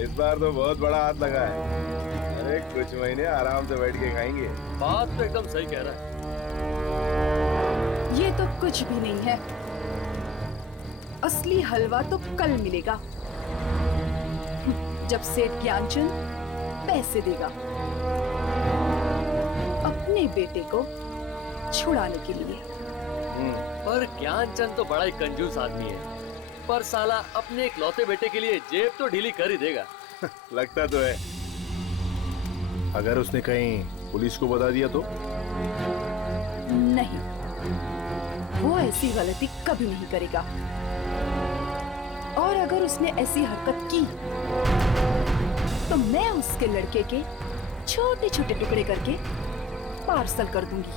इस बार तो बहुत बड़ा हाथ लगा है। अरे कुछ महीने आराम से बैठ के खाएंगे। बात तो एकदम सही कह रहा है। ये तो कुछ भी नहीं है। असली हलवा तो कल मिलेगा, जब सेठ ज्ञानचंद पैसे देगा अपने बेटे को छुड़ाने के लिए। पर ज्ञानचंद तो बड़ा ही कंजूस आदमी है, पर साला अपने इकलौते बेटे के लिए जेब तो ढीली कर ही देगा। लगता तो है। अगर उसने कहीं पुलिस को बता दिया तो? नहीं, वो ऐसी गलती कभी नहीं करेगा। और अगर उसने ऐसी हरकत की तो मैं उसके लड़के के छोटे छोटे टुकड़े करके पार्सल कर दूंगी।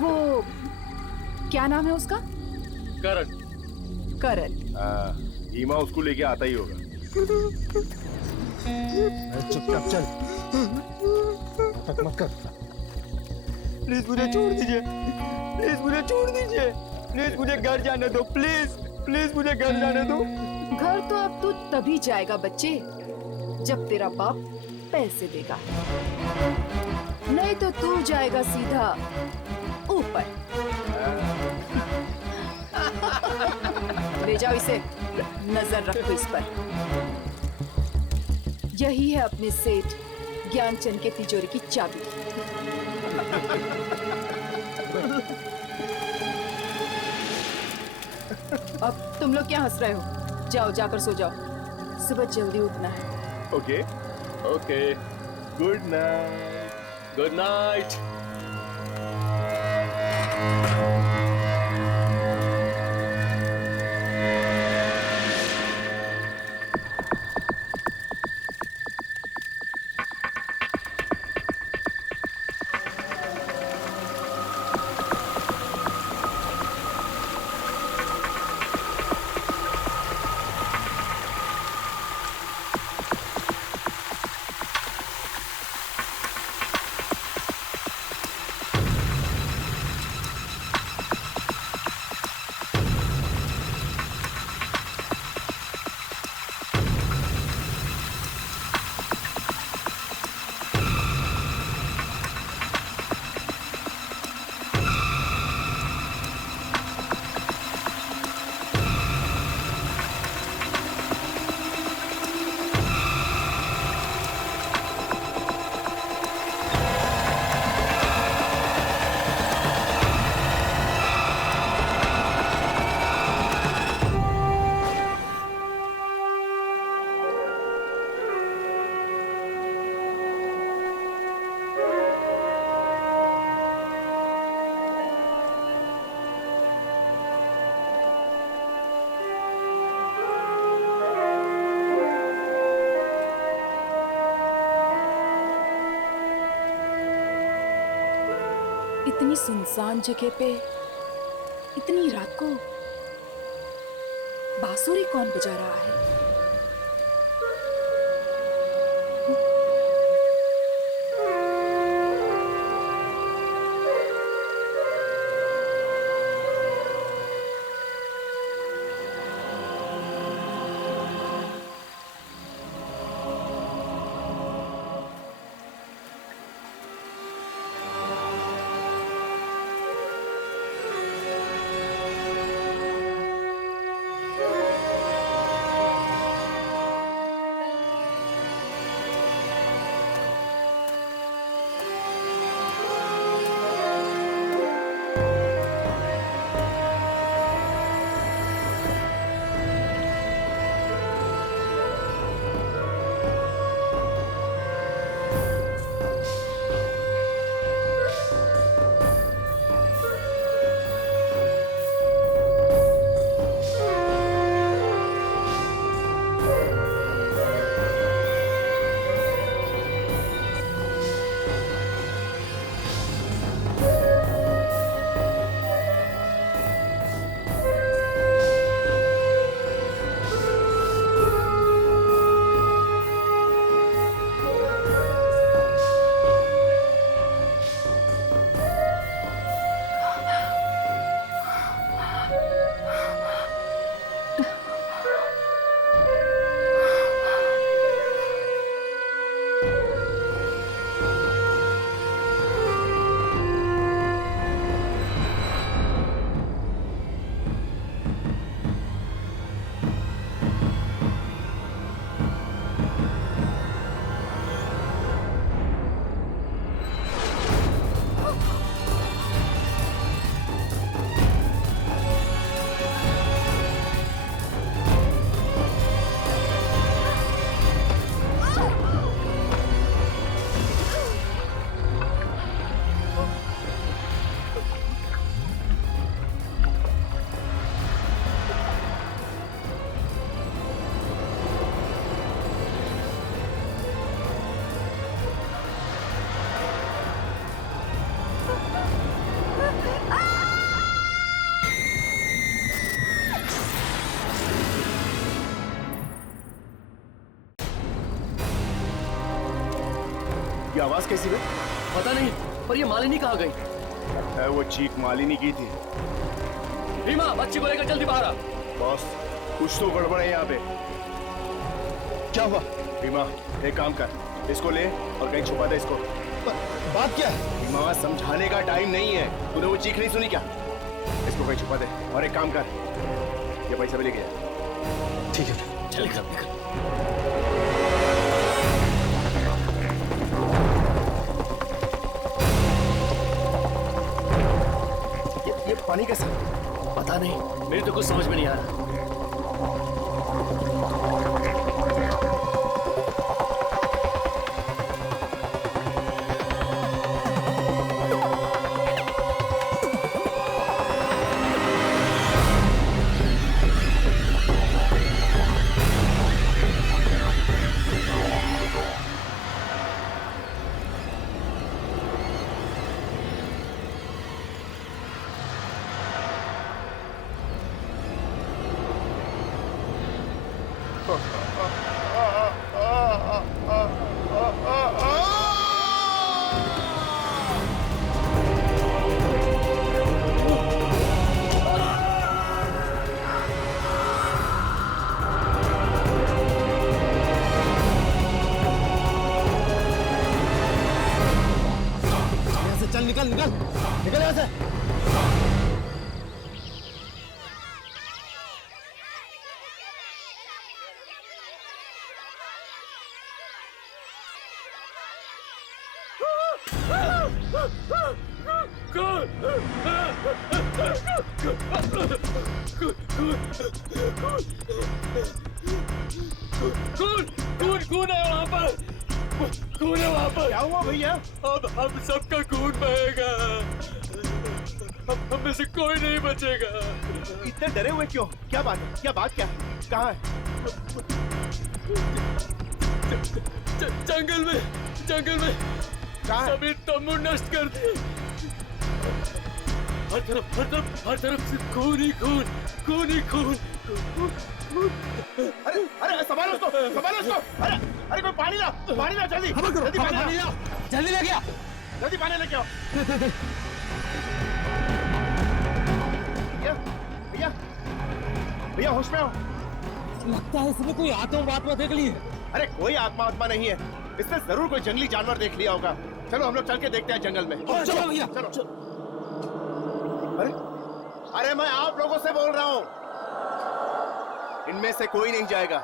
वो क्या नाम है उसका? करण। करण। हीमा उसको लेके आता ही होगा। चुपचाप चल, नाटक मत कर। प्लीज मुझे छोड़ दीजिए, प्लीज मुझे छोड़ दीजिए, प्लीज मुझे घर जाने दो, प्लीज प्लीज मुझे घर जाने दो। घर तो अब तू तभी जाएगा बच्चे, जब तेरा बाप पैसे देगा, नहीं तो तू जाएगा सीधा ऊपर। ले जाओ इसे, नजर रखो इस पर। यही है अपने सेठ ज्ञानचंद के तिजोरी की चाबी। अब तुम लोग क्या हंस रहे हो? जाओ, जाकर सो जाओ, सुबह जल्दी उठना है। Okay okay, good night. Good night. इतनी सुनसान जगह पे इतनी रात को बांसुरी कौन बजा रहा है? ये आवाज कैसी है? पता नहीं, पर ये मालिनी कहाँ गई? वो चीख मालिनी की थी। रीमा, बच्ची को लेकर जल्दी बाहर आ। बॉस, कुछ तो गड़बड़ है यहाँ पे। क्या हुआ? रीमा, एक काम कर, इसको ले और कहीं छुपा दे इसको। बात क्या है? रीमा, समझाने का टाइम नहीं है। तूने वो चीख नहीं सुनी क्या? इसको कहीं छुपा दे और एक काम कर, ये पैसा भी ले गया। ठीक है। चल निकल। ये पानी कैसा? पता नहीं, मेरी तो कुछ समझ में नहीं आ रहा। चल निकल निकल निकल यहाँ से। खून है वहाँ पर, खून है वहाँ पर। क्या हुआ भैया? अब हम सबका खून बहेगा, हम में से कोई नहीं बचेगा। इतने डरे हुए क्यों? क्या बात है? क्या बात क्या है? कहाँ है? जंगल में कहाँ है? सभी तंबू नष्ट कर दिए। हर तरफ से खून ही खून। अरे संभालो उसको, संभालो उसको। अरे कोई पानी ला जल्दी। जल्दी पानी ला। जल्दी लग गया। जल्दी पानी लेके आओ। भैया होश में आओ। लगता है इसने कोई आत्मा देख ली है। अरे कोई आत्मा नहीं है, इसने जरूर कोई जंगली जानवर देख लिया होगा। चलो हम लोग चल के देखते हैं जंगल में। चलो भैया, चलो। अरे मैं आप लोगों से बोल रहा हूँ, इनमें से कोई नहीं जाएगा।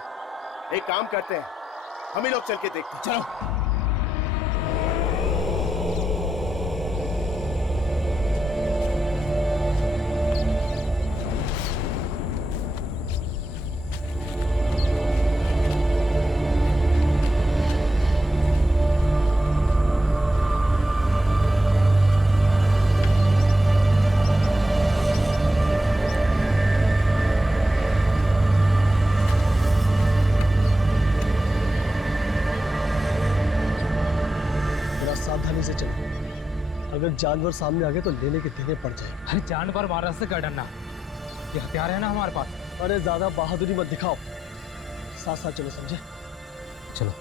एक काम करते हैं, हम ही लोग चल के देखते हैं। चलो। सावधानी से चलो, अगर जानवर सामने आ गए तो लेने के देने पड़ जाए। अरे जानवर मारा से क्या डरना, ये हथियार है ना हमारे पास। अरे ज्यादा बहादुरी मत दिखाओ, साथ साथ चलो, समझे? चलो।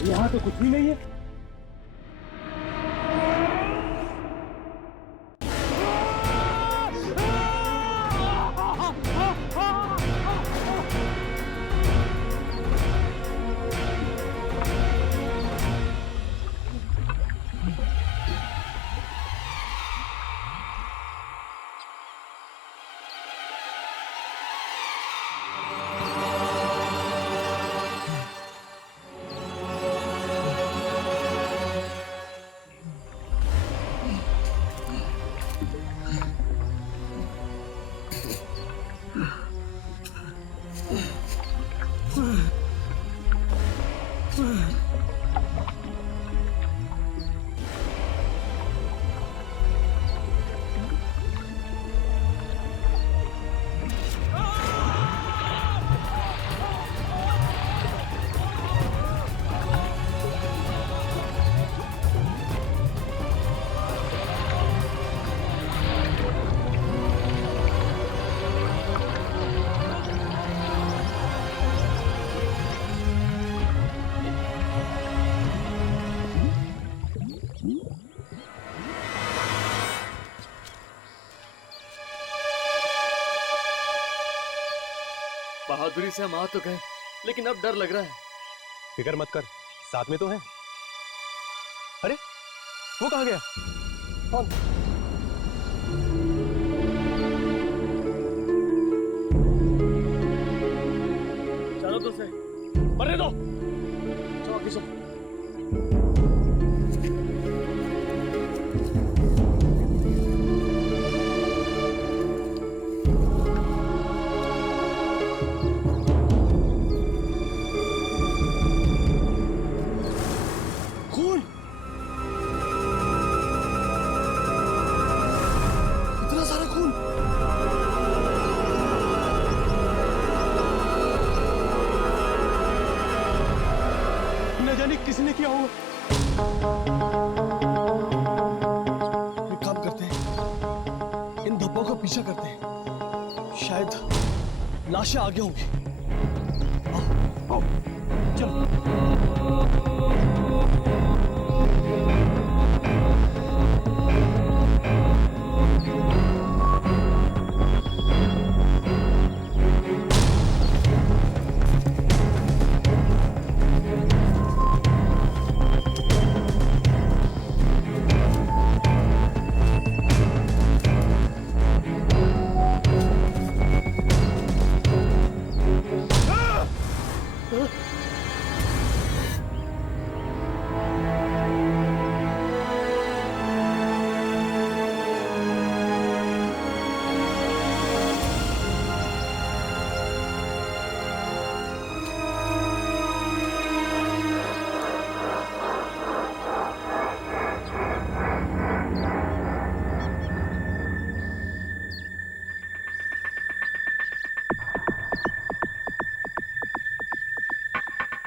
यहाँ तो कुछ भी नहीं है। बहादुरी से हम आ तो गए, लेकिन अब डर लग रहा है। फिक्र मत कर, साथ में तो है। अरे वो कहाँ गया? कौन? चलो तो से मरने दो। चलो आगे चलो। खून, इतना सारा खून। न जाने किसने किया होगा। एक काम करते हैं, इन धब्बों का पीछा करते हैं, शायद लाशें आगे होंगी। आओ, आओ, चलो।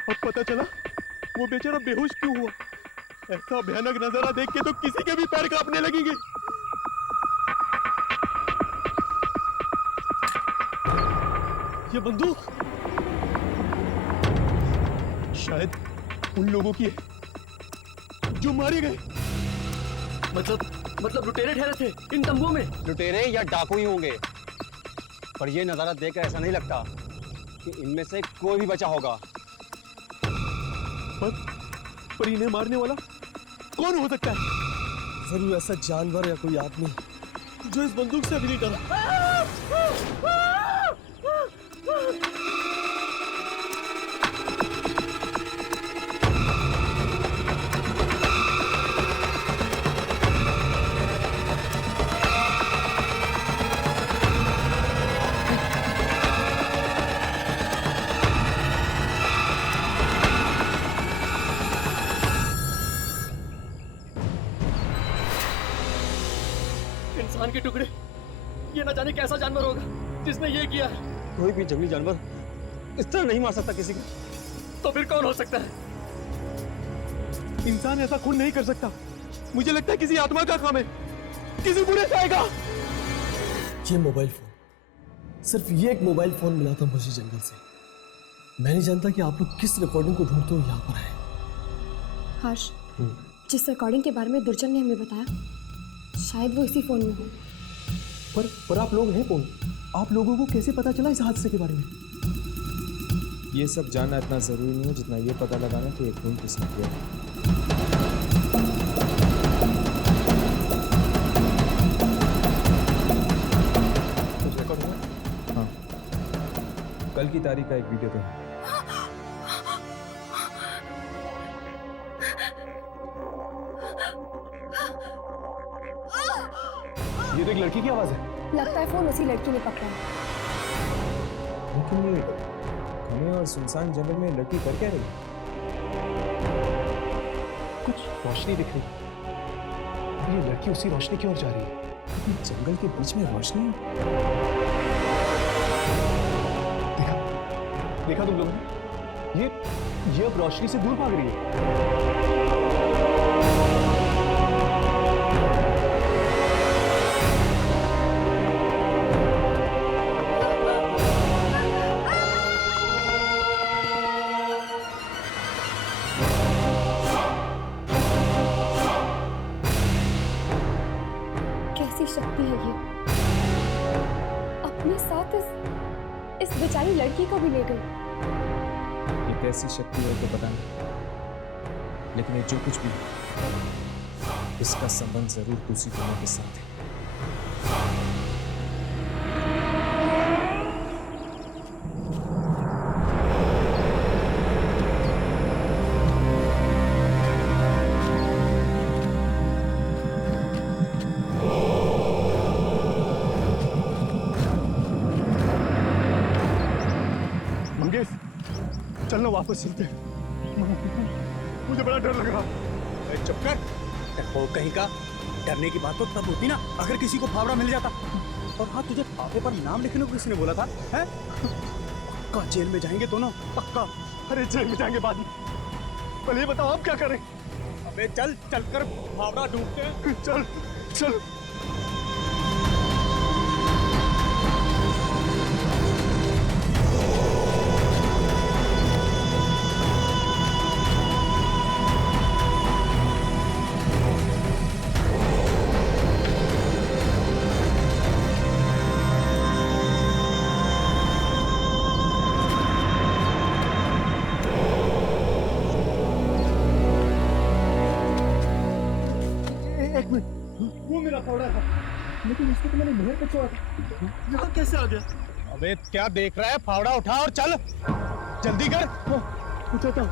अब पता चला वो बेचारा बेहोश क्यों हुआ। ऐसा भयानक नजारा देख के तो किसी के भी पैर कांपने लगेंगे। ये बंदूक शायद उन लोगों की है जो मारे गए। मतलब लुटेरे ठहरे थे इन तंबुओं में। लुटेरे या डाकू ही होंगे, पर यह नजारा देखकर ऐसा नहीं लगता कि इनमें से कोई भी बचा होगा। पर इन्हें मारने वाला कौन हो सकता है? जरूर ऐसा जानवर या कोई आदमी जो इस बंदूक से अभी नहीं डरा। इंसान के टुकड़े, ये ना जाने कैसा जानवर होगा जिसने ये किया है। कोई भी जंगली जानवर इस तरह नहीं मार सकता किसी को। तो फिर कौन हो सकता है? इंसान ऐसा खून नहीं कर सकता। मुझे लगता है किसी आत्मा का काम है, किसी बुरे से आएगा। ये मोबाइल फोन, सिर्फ ये एक मोबाइल फोन मिला था मुझे जंगल से। मैं नहीं जानता कि आप लोग किस रिकॉर्डिंग को ढूंढते हो यहाँ पर आए। हर्ष, जिस रिकॉर्डिंग के बारे में दुर्जन ने हमें बताया, शायद वो इसी फोन में हो। पर आप लोग हैं कौन? आप लोगों को कैसे पता चला इस हादसे के बारे में? ये सब जानना इतना जरूरी नहीं है जितना ये पता लगाना कि ये खून किसने किया है। कुछ रिकॉर्ड हुआ? हाँ, कल की तारीख का एक वीडियो तो है। ये तो एक लड़की की आवाज है। लगता है फोन उसी लड़की ने पकड़ा है। लेकिन ये घने और सुनसान जंगल में लड़की कर क्या रही? कुछ रोशनी दिख रही है। ये लड़की उसी रोशनी की ओर जा रही है। जंगल के बीच में रोशनी। देखा देखा तुम लोगों ने? ये अब रोशनी से दूर भाग रही है। कैसी शक्ति है ये? अपने साथ इस बेचारी लड़की को भी ले गई। ये कैसी शक्ति है तो पता नहीं, लेकिन ये जो कुछ भी है, इसका संबंध जरूर दूसरी दुनिया के साथ है। मंगेश, चलना वापस चलते हैं। मुझे बड़ा डर लग रहा। चुप कर, वो कहीं का। डरने की बात तो तब होती ना अगर किसी को फावड़ा मिल जाता। और हाँ, तुझे फावड़े पर नाम लिखने को किसने बोला था? हैं? पक्का जेल में जाएंगे दोनों, पक्का। अरे जेल में जाएंगे बाद में, पहले ये बताओ आप क्या करें? अबे चल, चलकर फावड़ा ढूंढते हैं। चल चल। वो मेरा फावड़ा था, लेकिन उसको तो मैंने नहर पे छोड़ा था। यहाँ कैसे आ गया? अबे क्या देख रहा है? फावड़ा उठा और चल, जल्दी कर। उठाता हूँ।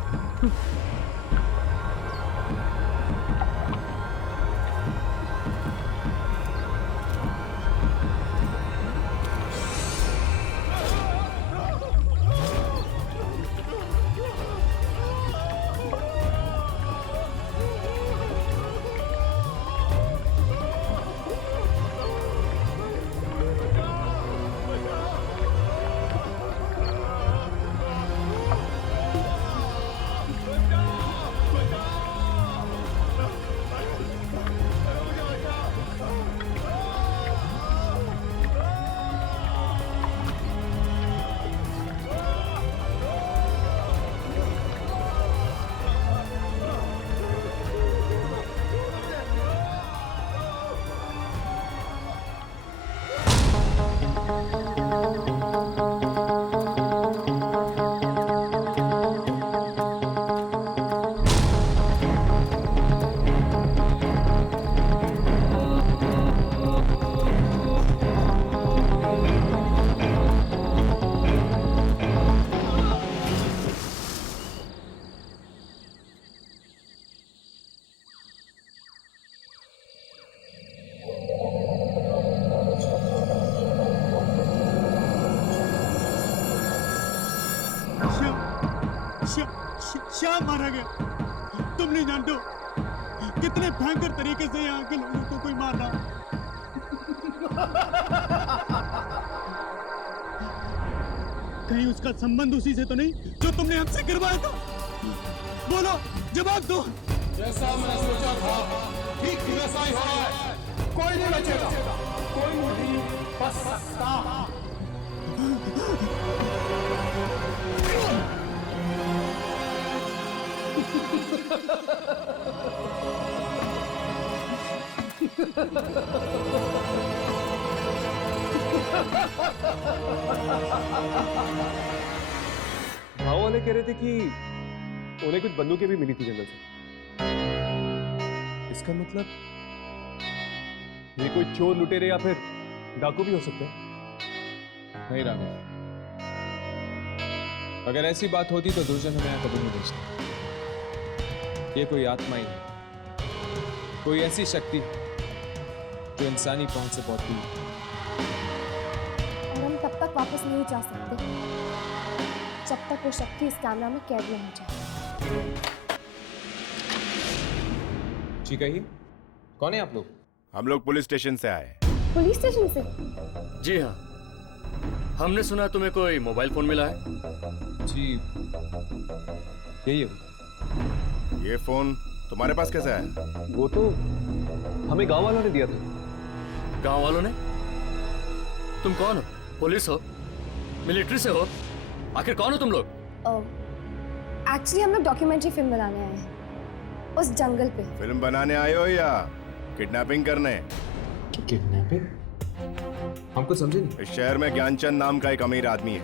श्याम मारा गया। तुम नहीं जानते कितने भयंकर तरीके से यहाँ के लोगों को कोई मारना। कहीं उसका संबंध उसी से तो नहीं जो तुमने हमसे गिरवाया था? बोलो, जवाब दो। जैसा मैं सोचा था ठीक वैसा ही हो रहा है। कोई नहीं बचेगा, कोई नहीं बच सकता। गाँव वाले कह रहे थे कि उन्हें कुछ बंदूकें भी मिली थी जंगल से। इसका मतलब ये कोई चोर लुटेरे या फिर डाकू भी हो सकते हैं। नहीं राघव, अगर ऐसी बात होती तो दुर्जन हमें यहाँ कभी नहीं भेजते। ये कोई आत्मा ही नहीं, कोई ऐसी शक्ति जो इंसानी पहुंच से बहुत दूर है। और हम तब तक वापस नहीं जा सकते जब तक वो शक्ति इस कैमरा में कैद न हो जाए। जी कहिए, कौन है आप लोग? हम लोग पुलिस स्टेशन से आए। पुलिस स्टेशन से? जी हाँ, हमने सुना तुम्हें कोई मोबाइल फोन मिला है। जी यही है। ये फोन तुम्हारे पास कैसे आया? वो तो हमें गांव वालों ने दिया था। गांव वालों ने? तुम कौन हो? पुलिस हो? मिलिट्री से हो? आखिर कौन हो तुम लोग? एक्चुअली हम लोग डॉक्यूमेंट्री फिल्म बनाने आए हैं उस जंगल पे। फिल्म बनाने आए हो या किडनैपिंग करने? किडनैपिंग? हम कुछ समझे नहीं। इस शहर में ज्ञानचंद नाम का एक अमीर आदमी है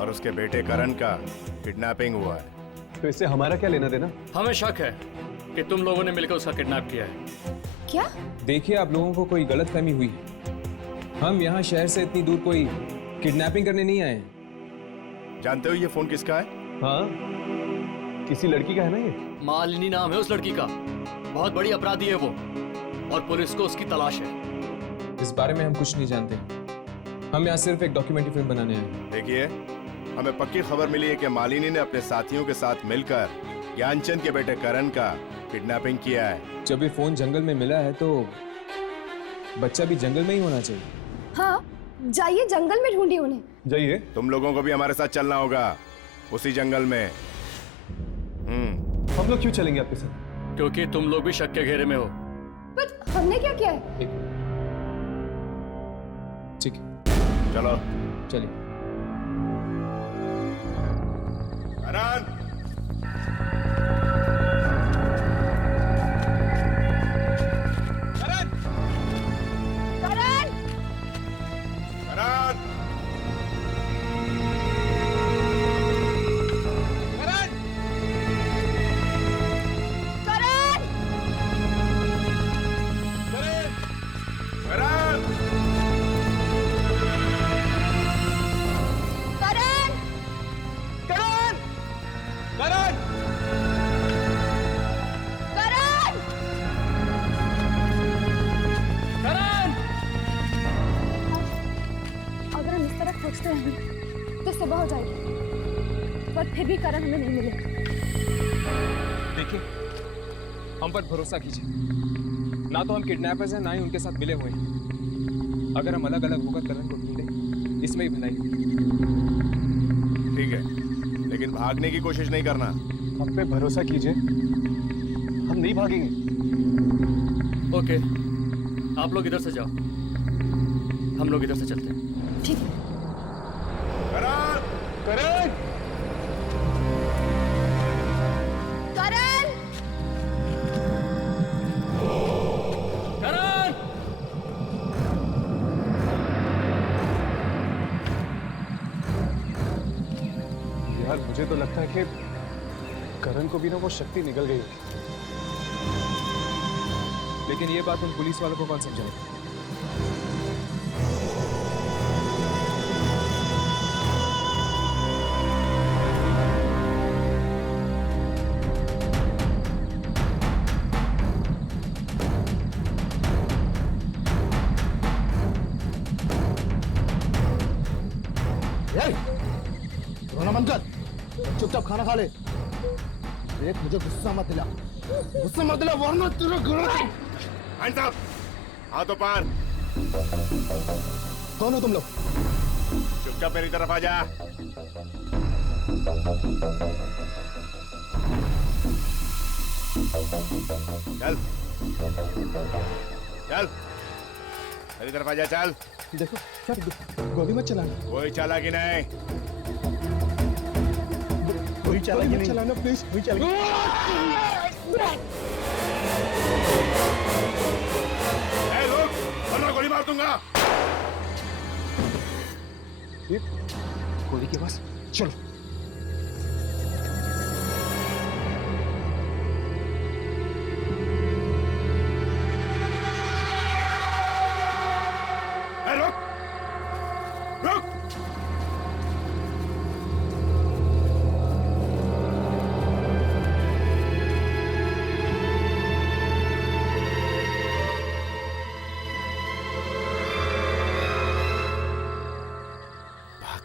और उसके बेटे करण का किडनैपिंग हुआ है। तो इससे हमारा क्या लेना देना? हमें शक है कि तुम लोगों ने मिलकर उसका किडनैप किया है। क्या? देखिए, आप लोगों को कोई गलतफहमी हुई है। हम यहाँ शहर से इतनी दूर कोई किडनैपिंग करने नहीं आए हैं। जानते हो ये फोन किसका है? हाँ, किसी लड़की का है ना ये। मालिनी नाम है उस लड़की का। बहुत बड़ी अपराधी है वो और पुलिस को उसकी तलाश है। इस बारे में हम कुछ नहीं जानते। हम यहाँ सिर्फ एक डॉक्यूमेंट्री फिल्म बनाने आए हैं। देखिए, हमें पक्की खबर मिली है कि मालिनी ने अपने साथियों के साथ मिलकर ज्ञानचंद के बेटे करण का किडनैपिंग किया है। जब ये फोन जंगल में मिला है तो बच्चा भी जंगल में ही होना चाहिए। हाँ, जाइए जंगल में ढूंढिए उन्हें। जाइए। तुम लोगों को भी हमारे साथ चलना होगा उसी जंगल में। हम लोग क्यों चलेंगे आपके साथ? क्योंकि तुम लोग भी शक के घेरे में हो। पर हमने क्या किया है? ठीक है, चलो चलिए। करण, करण! करण, करण, अगर हम इस तरह खोजते रहेंगे तो सुबह हो जाएगी, पर फिर भी करण हमें नहीं मिले। देखिए, हम पर भरोसा कीजिए। ना तो हम किडनैपर्स हैं, ना ही उनके साथ मिले हुए हैं। अगर हम अलग अलग होकर करण को ढूंढें, इसमें ही भलाई। ठीक है, लेकिन भागने की कोशिश नहीं करना। हम पे भरोसा कीजिए, हम नहीं भागेंगे। ओके, आप लोग इधर से जाओ, हम लोग इधर से चलते हैं। ठीक है। करण, करण! करण! करण! यार, मुझे तो लगता है कि करण को भी ना वो शक्ति निकल गई। लेकिन ये बात उन पुलिस वालों को कौन समझाएगा? रोना बंद कर, चुपचाप खाना खा ले। देख, मुझे गुस्सा मत दिला, गुस्सा मत दिला, वरना तेरा घर। हैंड्स अप, हाथों पार। कौन हो तुम लोग? चुपचाप मेरी तरफ आ जा। चल चल, मेरी तरफ आ जा, चल। देखो, क्या गोली मत चलाना। कोई चालाकी नहीं। कोई चालाकी नहीं चलाना, प्लीज। कोई चालाकी। ए, रुक, वरना गोली मार दूंगा। गोली के पास चलो। ए, रुक, रुक।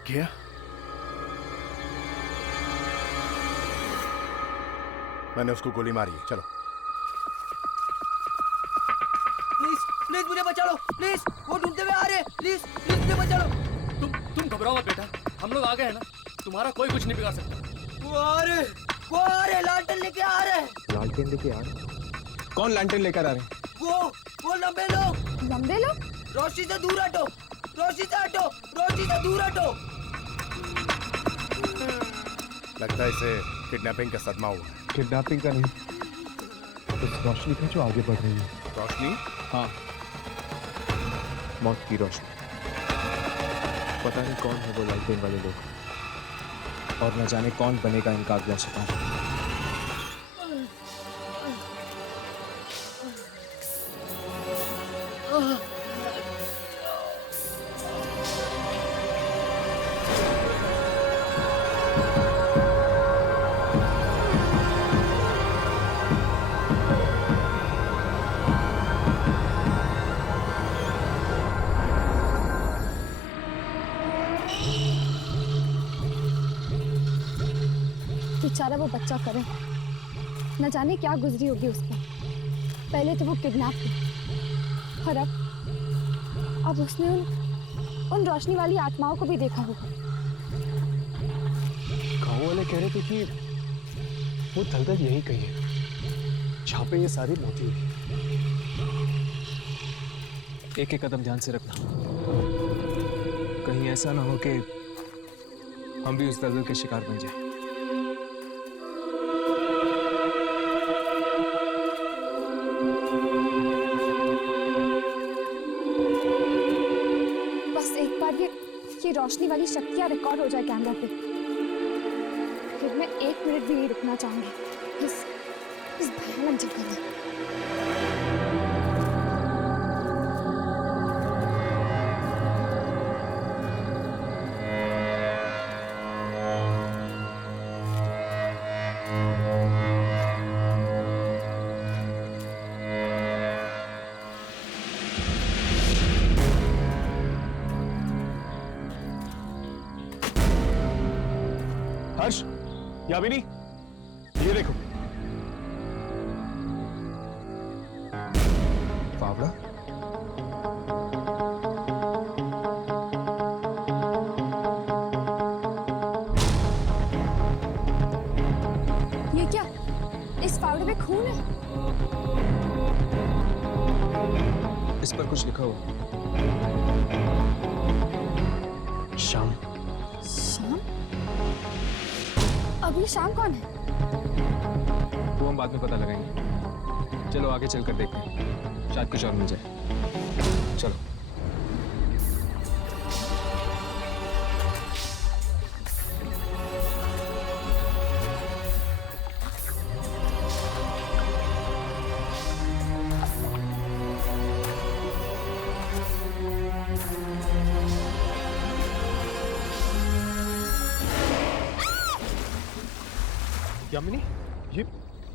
गया? मैंने उसको गोली मारी है, चलो। प्लीज प्लीज मुझे बचा लो, प्लीज वो ढूंढते हुए आ रहे हैं, प्लीज प्लीज मुझे बचा लो। तुम घबराओ मत बेटा, हम लोग आ गए हैं ना, तुम्हारा कोई कुछ नहीं बिगाड़ सकता। वो आ रहे लालटेन लेके आ रहे हैं। लालटेन लेके आ रहे? कौन लालटेन लेकर आ रहे हैं? वो लंबे लोग। लंबे लोग? रोशनी से दूर हटो, रोशनी से हटो, रोशनी से दूर हटो। लगता है इसे किडनैपिंग का सदमा हुआ है। किडनैपिंग का नहीं, उस रोशनी का जो आगे बढ़ रही है। रोशनी? हाँ, मौत की रोशनी। पता नहीं कौन है वो लालटेन वाले लोग, और न जाने कौन बनेगा इनका अगला शिकार। बेचारा वो बच्चा करे, न जाने क्या गुजरी होगी उस पर। पहले तो वो किडनैप हुई, और अब उसने उन रोशनी वाली आत्माओं को भी देखा होगा। गाँव वाले कह रहे थे कि वो दलदल यही कही है, जहाँ पे ये सारी मौतें हुई। एक एक कदम ध्यान से रखना, कहीं ऐसा ना हो कि हम भी उस दलदल के शिकार बन जाए। बस एक बार ये रोशनी वाली शक्तियां रिकॉर्ड हो जाए कैमरा पे, फिर मैं 1 मिनट भी नहीं रुकना चाहूंगी इस भयानक जगह में। हर्ष, यामिनी, ये देखो। फावड़ा? ये क्या? इस फावड़े में खून है? इस पर कुछ लिखा हुआ। शाम। शाम? अब ये शाम कौन है? वो हम बाद में पता लगाएंगे। चलो आगे चलकर देखते हैं, शायद कुछ और मिल जाए। चलो। यामिनी,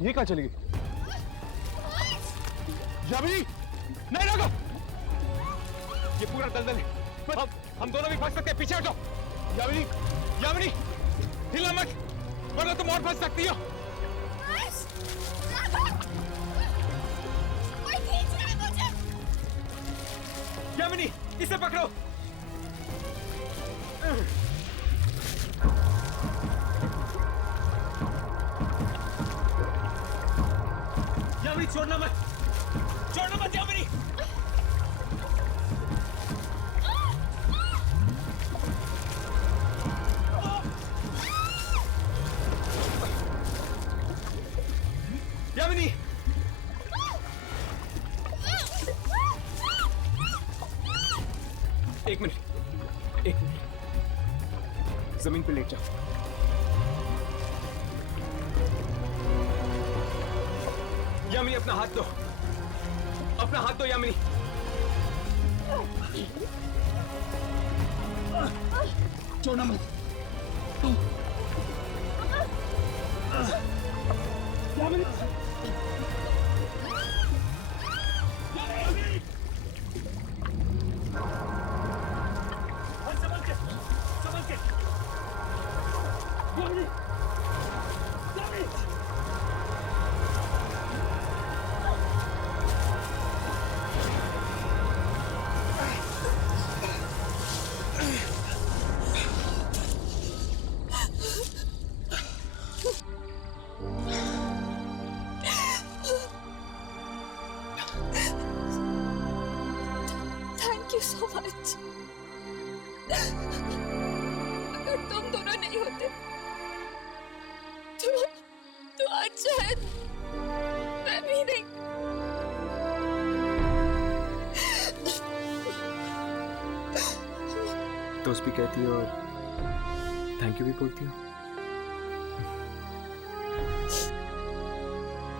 ये कहाँ चली गई? यामिनी, नहीं रोको! ये पूरा दलदल है, हम दोनों भी फंस सकते हैं, पीछे हटो। यामिनी, यामिनी, हिलना मत, वरना तुम और फंस सकती हो। यामिनी, इसे पकड़ो। यामिनी, छोड़ना मत यामिनी। यामिनी, एक मिनट, जमीन पे लेट जाओ। यामिनी, अपना हाथ दो यामिनी। छोड़ना मत। यामिनी, संभल के। अगर तुम दोनों नहीं होते तो आज शायद मैं भी नहीं। दोस्त भी कहती हो और थैंक यू भी बोलती हो।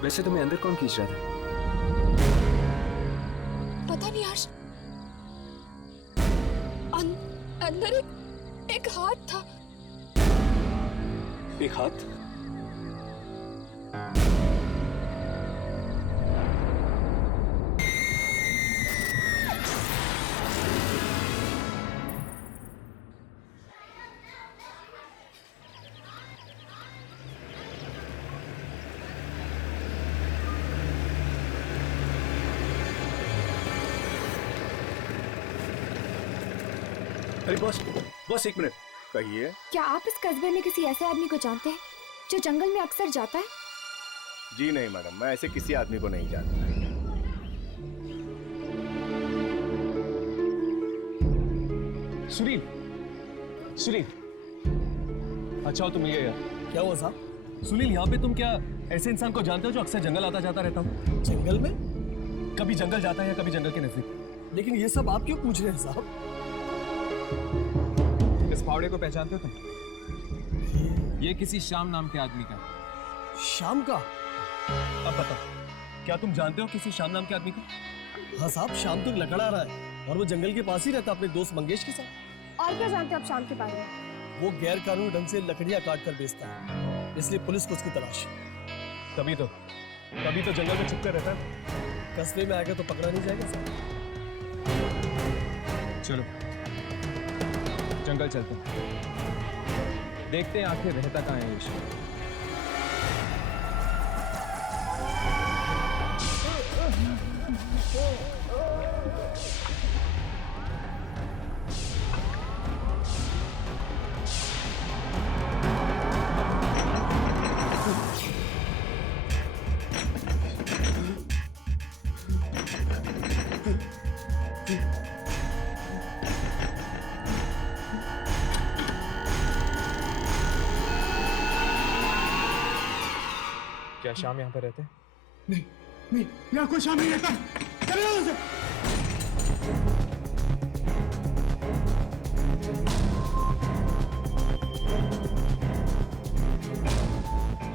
वैसे तुम्हें अंदर कौन खींच रहा था? पता नहीं यार, अंदर एक हाथ था। एक हाथ? अरे बॉस, बॉस एक मिनट। कहिए। क्या आप इस कस्बे में किसी ऐसे आदमी को जानते हैं जो जंगल में अक्सर जाता है? जी नहीं मैडम, मैं ऐसे किसी आदमी को नहीं जानता। सुनील, सुनील, अच्छा हो तुम ये यार। क्या हुआ साहब? सुनील, यहाँ पे तुम क्या ऐसे इंसान को जानते हो जो अक्सर जंगल आता जाता रहता हूँ? जंगल में? कभी जंगल जाता है या कभी जंगल के नजदीक। लेकिन ये सब आप क्यों पूछ रहे हैं साहब? इस फावड़े को पहचानते हो तुम? ये किसी श्याम नाम के आदमी का है। शाम का? अब बताओ, क्या तुम जानते हो किसी श्याम नाम के आदमी को? हाँ साहब, शाम तक लकड़ा रहा है और वो जंगल के पास ही रहता अपने दोस्त मंगेश के साथ। और क्या जानते हो आप शाम के बारे में? वो गैर कानूनी ढंग से लकड़ियां काट कर बेचता है, इसलिए पुलिस को उसकी तलाश है। तभी तो जंगल में छुपकर रहता है। कस्बे में आएगा तो पकड़ा नहीं जाएगा साहब। चलो जंगल चलते हैं, देखते हैं आखिर रहता कहाँ है ये श्याम। क्या श्याम यहाँ पर रहते हैं? नहीं नहीं, यहाँ कोई शाम नहीं रहता। चले जाओ से।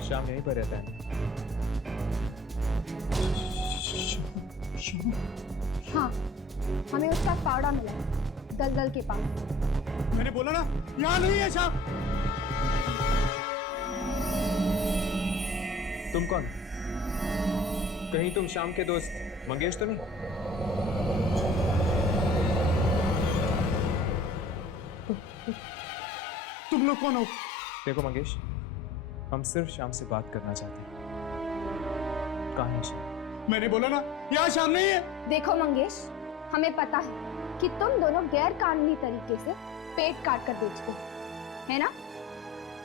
श्याम यहीं पर रहता है। हाँ, हमें उसका फावड़ा मिला दलदल के पास। मैंने बोला ना, यहाँ नहीं है शाम। तुम कौन? कहीं तुम श्याम के दोस्त मंगेश तो नहीं? तुम लोग कौन हो? देखो मंगेश, हम सिर्फ श्याम से बात करना चाहते हैं। कहाँ है श्याम? मैंने बोला ना, यहाँ शाम नहीं है। देखो मंगेश, हमें पता है कि तुम दोनों गैर कानूनी तरीके से पेट काट कर बेचते हो, है ना?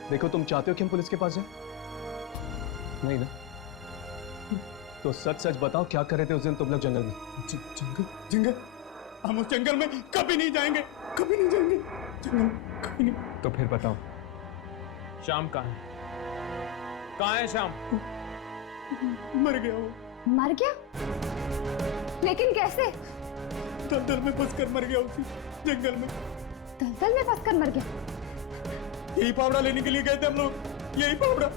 देखो, तुम चाहते हो कि हम पुलिस के पास जाएं? नहीं ना? तो सच सच बताओ, क्या कर रहे थे उस दिन तुम लोग जंगल में? जंगल? जंगल? हम उस जंगल में कभी नहीं जाएंगे, कभी नहीं जाएंगे। जंगल कभी नहीं। तो फिर बताओ, श्याम कहाँ है? कहाँ है श्याम? मर गया वो। मर गया? लेकिन कैसे? दलदल में फंसकर मर गया उसी जंगल में। दलदल में फंसकर मर गया? यही फावड़ा लेने के लिए गए थे हम लोग। यही फावड़ा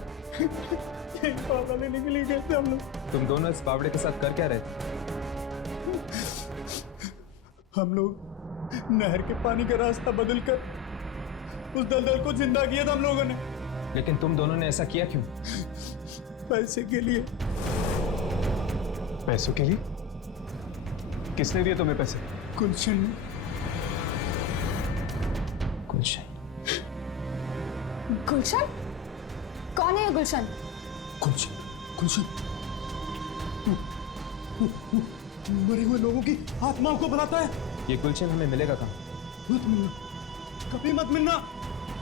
लेने के लिए गए थे हम लोग। तुम दोनों इस बावड़े के साथ कर क्या रहे थे? हम लोग नहर के पानी का रास्ता बदलकर उस दलदल को जिंदा किया था हम लोगों ने। लेकिन तुम दोनों ने ऐसा किया क्यों? पैसे के लिए। पैसों के लिए? किसने दिए तुम्हें पैसे? गुलशन। गुलशन? गुलशन? कौन है ये गुलशन? गुलशन, गुलशन मरे हुए लोगों की आत्माओं को बुलाता है। ये गुलशन हमें मिलेगा कहाँ? मत मिलना, कभी मत मिलना।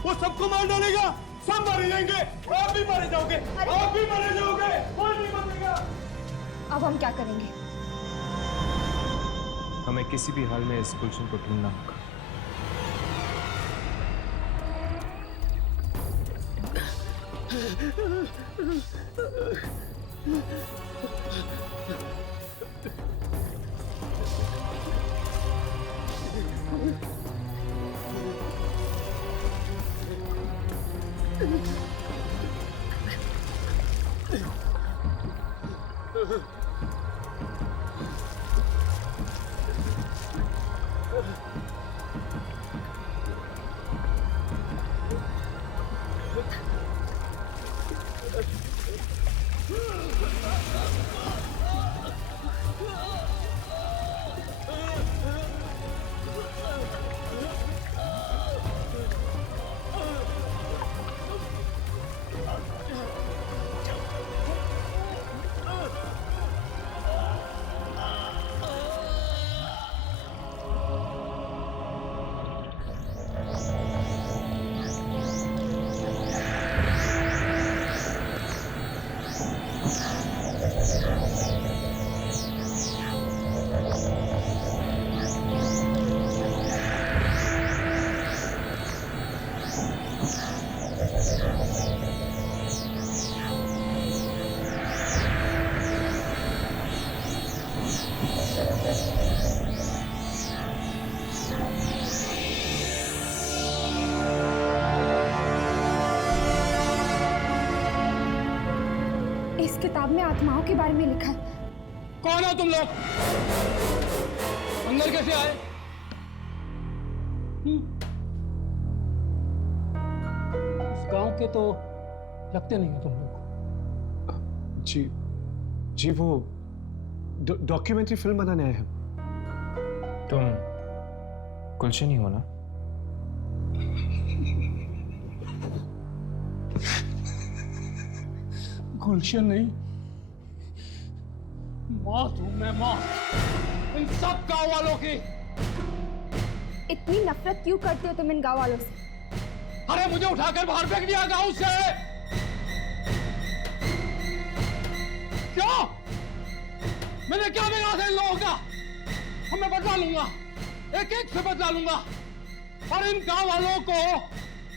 वो सबको मार डालेगा, सब मारे जाएंगे। आप भी मारे जाओगे, आप भी मारे जाओगे, कोई नहीं बचेगा। अब हम क्या करेंगे? हमें किसी भी हाल में इस गुलशन को ढूंढना होगा। इस किताब में आत्माओं के बारे में लिखा है। कौन हो तुम लोग? अंदर कैसे आए? इस गांव के तो लगते नहीं हो तुम लोग। जी जी, वो डॉक्यूमेंट्री फिल्म बनाने आए हैं। तुम गुलशन ही हो ना? गुलशन नहीं, मौत हूं मैं, मौत इन सब गांव वालों की। इतनी नफरत क्यों करते हो तुम इन गांव वालों से? अरे मुझे उठाकर बाहर फेंक दिया गांव से। क्यों? मैंने क्या बिगाड़ा था इन लोगों का? और मैं बदला लूंगा, एक एक से बदला लूंगा, और इन गांव वालों को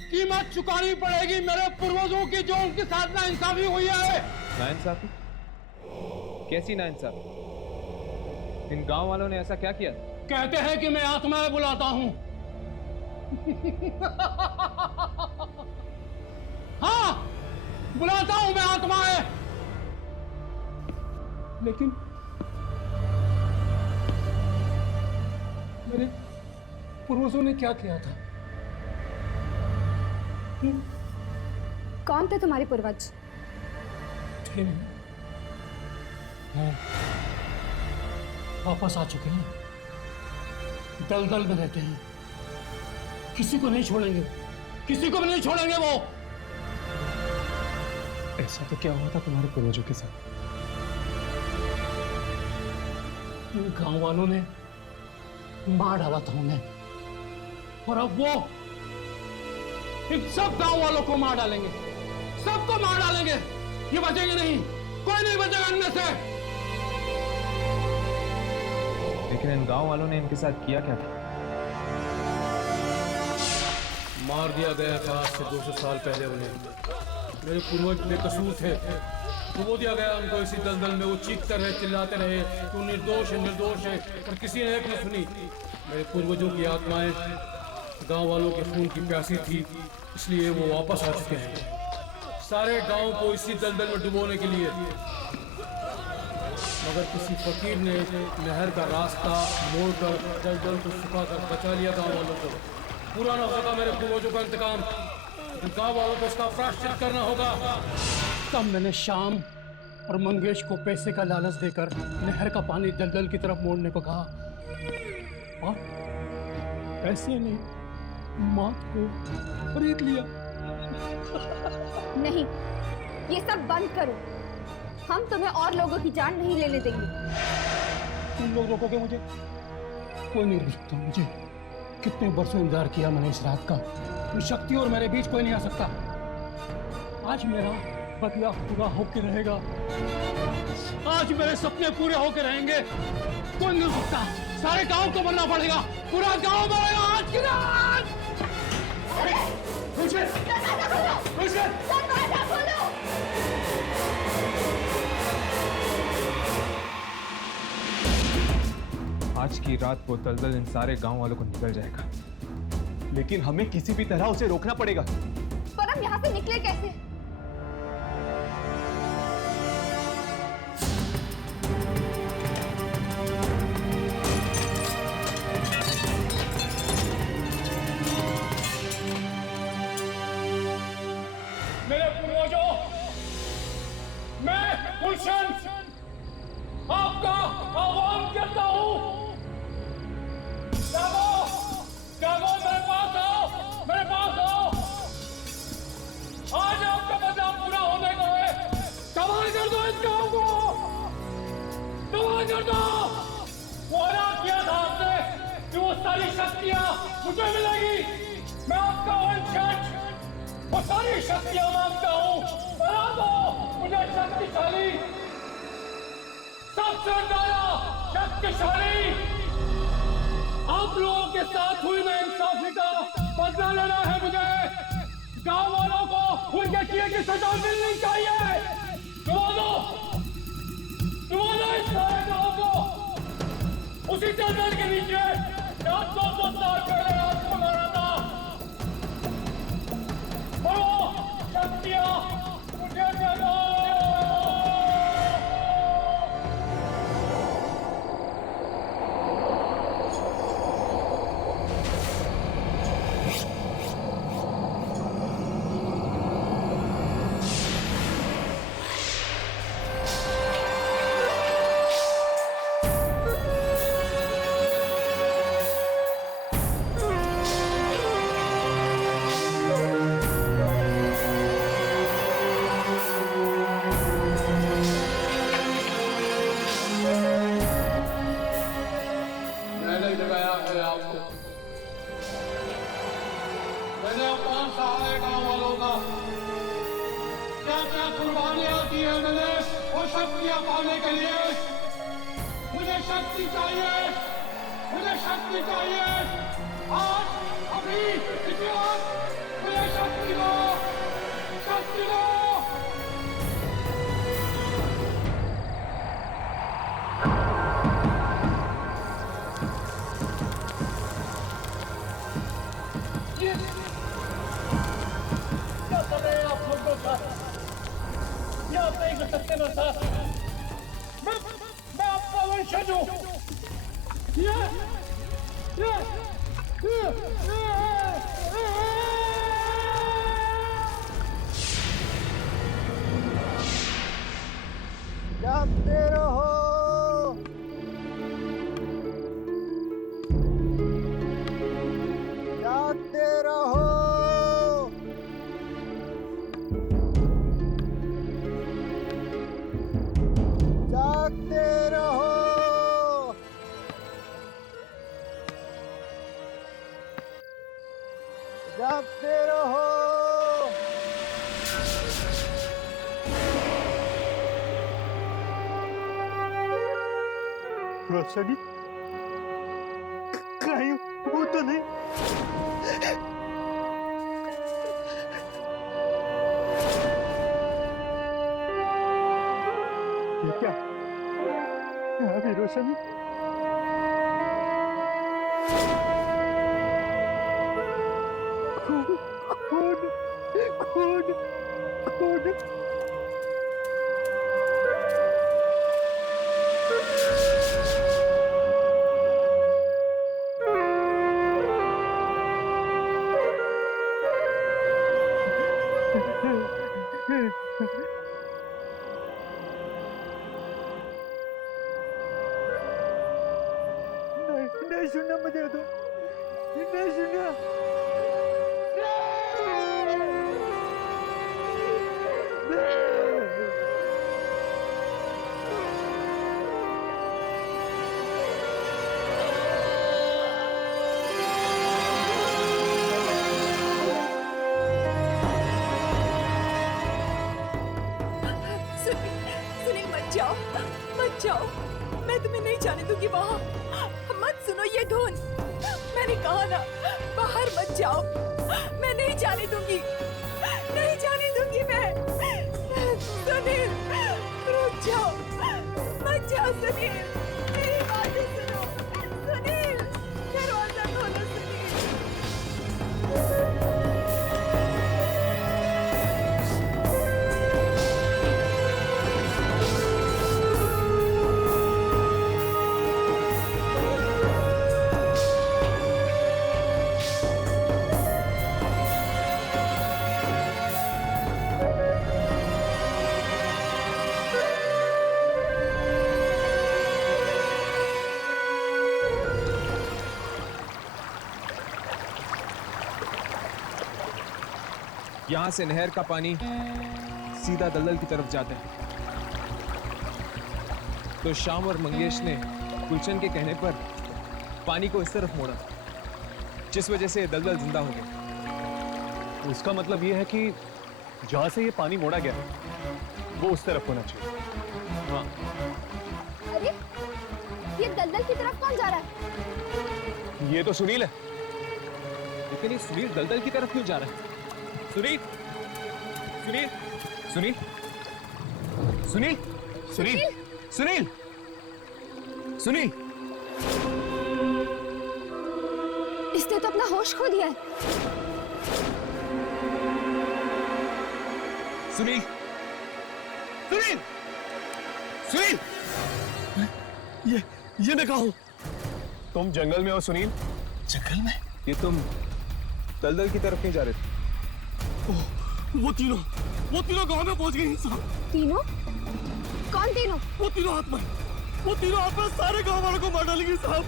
कीमत चुकानी पड़ेगी मेरे पूर्वजों की, जो उनके साथ नाइंसाफी हुई है। नाइंसाफी? कैसी नाइंसाफी? इन गांव वालों ने ऐसा क्या किया? कहते हैं कि मैं आत्माएं बुलाता हूं। हाँ, बुलाता हूं मैं आत्माएं, लेकिन मेरे पूर्वजों ने क्या किया था? कौन थे तुम्हारे पूर्वज? थे, हैं, वापस आ चुके हैं, दलदल में रहते हैं, किसी को नहीं छोड़ेंगे, किसी को भी नहीं छोड़ेंगे वो। ऐसा तो क्या हुआ था तुम्हारे पूर्वजों के साथ? इन गांव वालों ने मार डाला था उन्हें, और अब वो इन सब गांव वालों को मार डालेंगे, सबको मार डालेंगे। ये बचेंगे नहीं, कोई नहीं बचेगा इनमें से। लेकिन इन गांव वालों ने इनके साथ किया क्या था? मार दिया गया था आज से 200 साल पहले उन्हें। मेरे पूर्वज बेकसूर थे, डुबो दिया गया उनको इसी दलदल में। वो चीखते रहे, चिल्लाते रहे कि निर्दोष है, निर्दोष है, पर किसी ने एक न सुनी। मेरे पूर्वजों की आत्माएं गांव वालों के खून की प्यासी थी, इसलिए वो वापस आ चुके हैं, सारे गांव को इसी दलदल में डुबोने के लिए। मगर किसी फकीर ने नहर का रास्ता मोड़कर दलदल को सुखाकर बचा लिया गांव वालों को। पूरा न होगा मेरे पूर्वजों का इंतकाम, गांव वालों को उसका प्रायश्चित करना होगा। तब मैंने श्याम और मंगेश को पैसे का लालच देकर नहर का पानी दलदल की तरफ मोड़ने को कहा, और पैसे ने मौत को खरीद लिया। नहीं, ये सब बंद करो। हम तुम्हें और लोगों की जान नहीं लेने देंगे। तुम लोग रोकोगे मुझे? कोई नहीं रोक सकता मुझे। कितने बरसों इंतजार किया मैंने इस रात का। कोई शक्ति और मेरे बीच कोई नहीं आ सकता। आज मेरा बदला पूरा होके रहेगा, आज मेरे सपने पूरे होके रहेंगे। कोई नहीं रुक सकता, सारे गांव को मरना पड़ेगा, पूरा गांव मरेगा आज की रात। दरवाजा खोलो! ही रात वो दलदल इन सारे गांव वालों को निकल जाएगा, लेकिन हमें किसी भी तरह उसे रोकना पड़ेगा। पर हम यहाँ से निकले कैसे? मेरे पूर्वजों, मैं गुलशन आपका आह्वान करता हूँ। जागो, जागो, मेरे पास आओ, मेरे पास आओ। आज आपका बदलाव पूरा होने को है। तबाह कर दो इस गांव को, तबाह कर दो। वादा किया था आपने कि वो सारी शक्तियां मुझे मिलेगी। मैं आपका वंशज वो सारी शक्तियां मांगता हूँ। बना दो मुझे शक्तिशाली, सबसे बड़ा शक्तिशाली। आप लोगों के साथ हुई नाइंसाफी का बदला लेना है मुझे। गांव वालों को उनके किए की सजा मिलनी चाहिए। डुबो दो इस सारे गांव को उसी दलदल के नीचे जहां 200 साल पहले आपको मारा था। और वो शक्तियां मुझे दे दो। मैंने जगाया है आपको। मैंने अपमान सहाय गांव वालों का क्या क्या कुर्बानियां की है मैंने वो शक्तियां पाने के लिए। मुझे शक्ति चाहिए, मुझे शक्ति चाहिए। आज अभी इसी वक्त मुझे शक्ति दो, शक्ति दो। क्या कर रहे हैं आप लोग दो साथ? ये आप नहीं कर सकते ना साथ। मैं आपका वंशज हूँ। जागते रहो, जागते रहो, जागते रहो। जागते रहो। रोशनी कहीं वो तो नहीं? ये क्या? यहाँ भी रोशनी? खून, खून, खून। नहीं सुनना मुझे तो, नहीं सुनना। सुनील मत जाओ, मत जाओ। मैं तुम्हें नहीं जाने दूंगी वहाँ। मत सुनो ये धुन। मैंने कहा ना बाहर मत जाओ। मैं नहीं जाने दूंगी, नहीं जाने दूंगी मैं। सुनील रुक जाओ, मत जाओ सुनील, मेरी बात सुनो। सुनील यहां से नहर का पानी सीधा दलदल की तरफ जाता है। तो श्याम और मंगेश ने गुलशन के कहने पर पानी को इस तरफ मोड़ा, जिस वजह से दलदल जिंदा हो गया। तो इसका मतलब ये है कि जहां से ये पानी मोड़ा गया वो उस तरफ होना चाहिए। हाँ। अरे ये दलदल की तरफ कौन जा रहा है? ये तो सुनील है। लेकिन ये सुनील दलदल की तरफ क्यों जा रहा है? सुनील, सुनील, सुनील, सुनील, सुनील, सुनील, सुनील। इसने तो अपना होश खो दिया है। सुनील, सुनील, सुनील, ये मैं कहा हूं? तुम जंगल में हो सुनील? जंगल में? ये तुम दलदल की तरफ नहीं जा रहे थे? वो तीनों गांव में पहुंच गए साहब। तीनों? कौन तीनों? वो तीनों हाथ में सारे गांव वालों को मार डालेंगे साहब।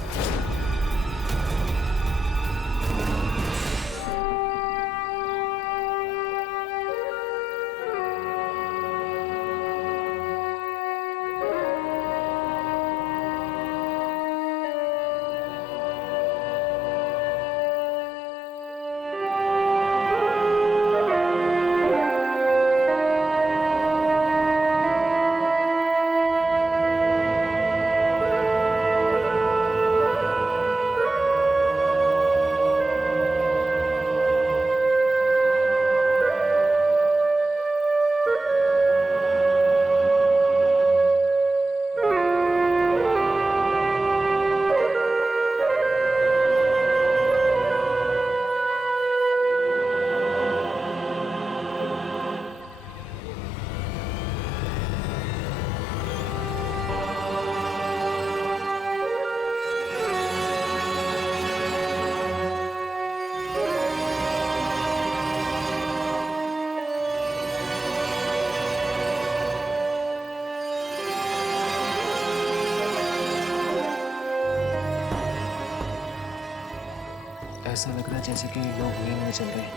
ऐसा लग रहा है जैसे कि लोग नींद में चल रहे हैं।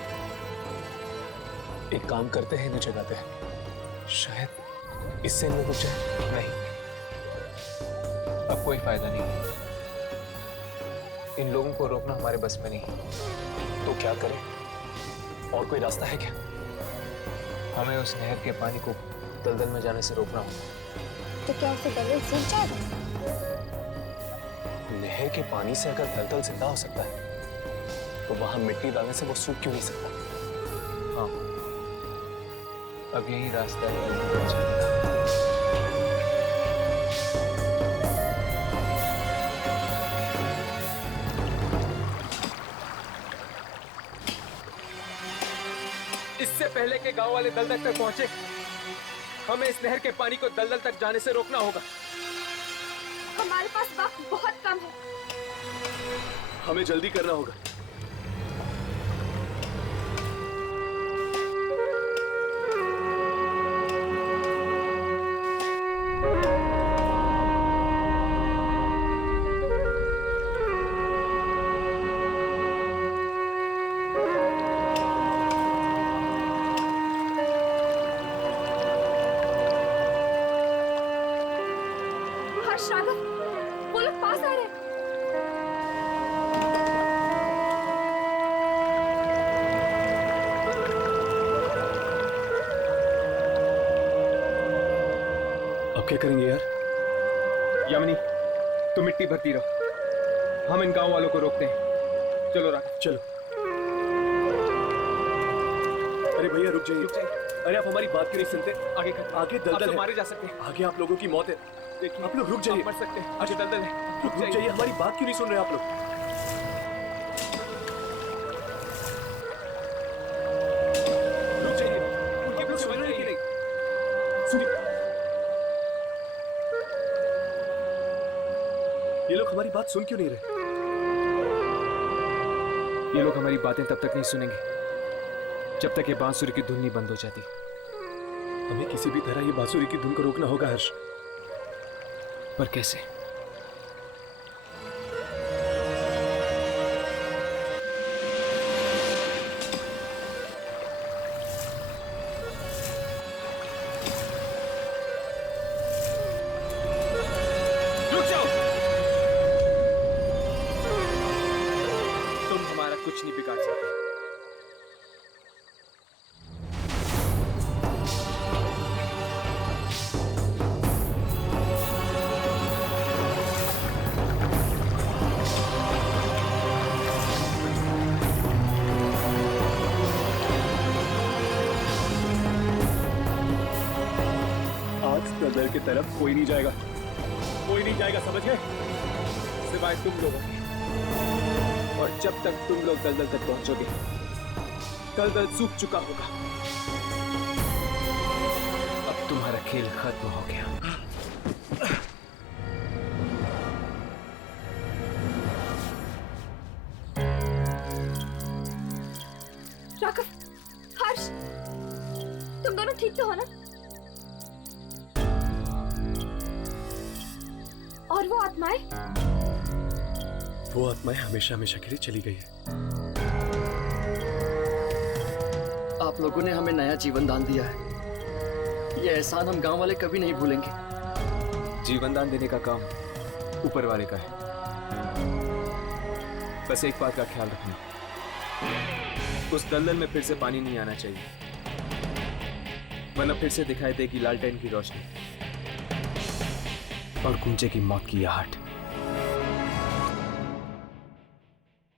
एक काम करते हैं, इन्हें जगाते हैं। शायद इससे इनमें कुछ है। नहीं, अब कोई फायदा नहीं है। इन लोगों को रोकना हमारे बस में नहीं। तो क्या करें? और कोई रास्ता है क्या? हमें उस नहर के पानी को दलदल में जाने से रोकना होगा। तो क्या उसे दलदल सूख जाएगा? नहर के पानी से अगर दलदल जिंदा हो सकता है तो वहां मिट्टी डालने से वो सूख क्यों नहीं सकता? हाँ, अब यही रास्ता है दलदल में जाने का। इससे पहले के गांव वाले दलदल तक पहुंचे, हमें इस नहर के पानी को दलदल तक जाने से रोकना होगा। हमारे पास वक्त बहुत कम है। हमें जल्दी करना होगा। राघव, वो लोग पास आ रहे हैं। अब क्या करेंगे यार? यामिनी, तुम मिट्टी भरती रहो, हम इन गांव वालों को रोकते हैं। चलो राघव, चलो। अरे भैया रुक जाइए। अरे आप हमारी बात क्यों नहीं सुनते? आगे दलदल है। मारे जा सकते हैं। आगे आप लोगों की मौत है। देखिए, आप लोग रुक जाइए। मर सकते हैं। अच्छा दलदल है, रुक जाइए। हमारी बात क्यों नहीं सुन रहे आप लोग? रुक जाइए। उनके पीछे सुन रहे कि नहीं? सुनिए, ये लोग हमारी बात सुन क्यों नहीं रहे? ये लोग हमारी बातें तब तक नहीं सुनेंगे जब तक ये बांसुरी की धुन नहीं बंद हो जाती। हमें किसी भी तरह ये बांसुरी की धुन को रोकना होगा हर्ष। पर कैसे? रोशनी बिगाड़ सकते हैं। आज दलदल की तरफ कोई नहीं जाएगा, कोई नहीं जाएगा, समझ गए? सिवाय तुम लोगों के। और जब तक तुम लोग दलदल तक पहुंचोगे, दलदल सूख चुका होगा। अब तुम्हारा खेल खत्म हो गया। राघव, हर्ष, तुम दोनों ठीक तो हो ना? और वो आत्माएं? वो आत्माएं हमेशा हमेशा के लिए चली गई है। आप लोगों ने हमें नया जीवन दान दिया है। ये एहसान हम गांव वाले कभी नहीं भूलेंगे। जीवन दान देने का काम ऊपर वाले का है। बस एक बात का ख्याल रखना, उस दलदल में फिर से पानी नहीं आना चाहिए, वरना फिर से दिखाई देगी लालटेन की रोशनी और गूंजेगी मौत की आहट।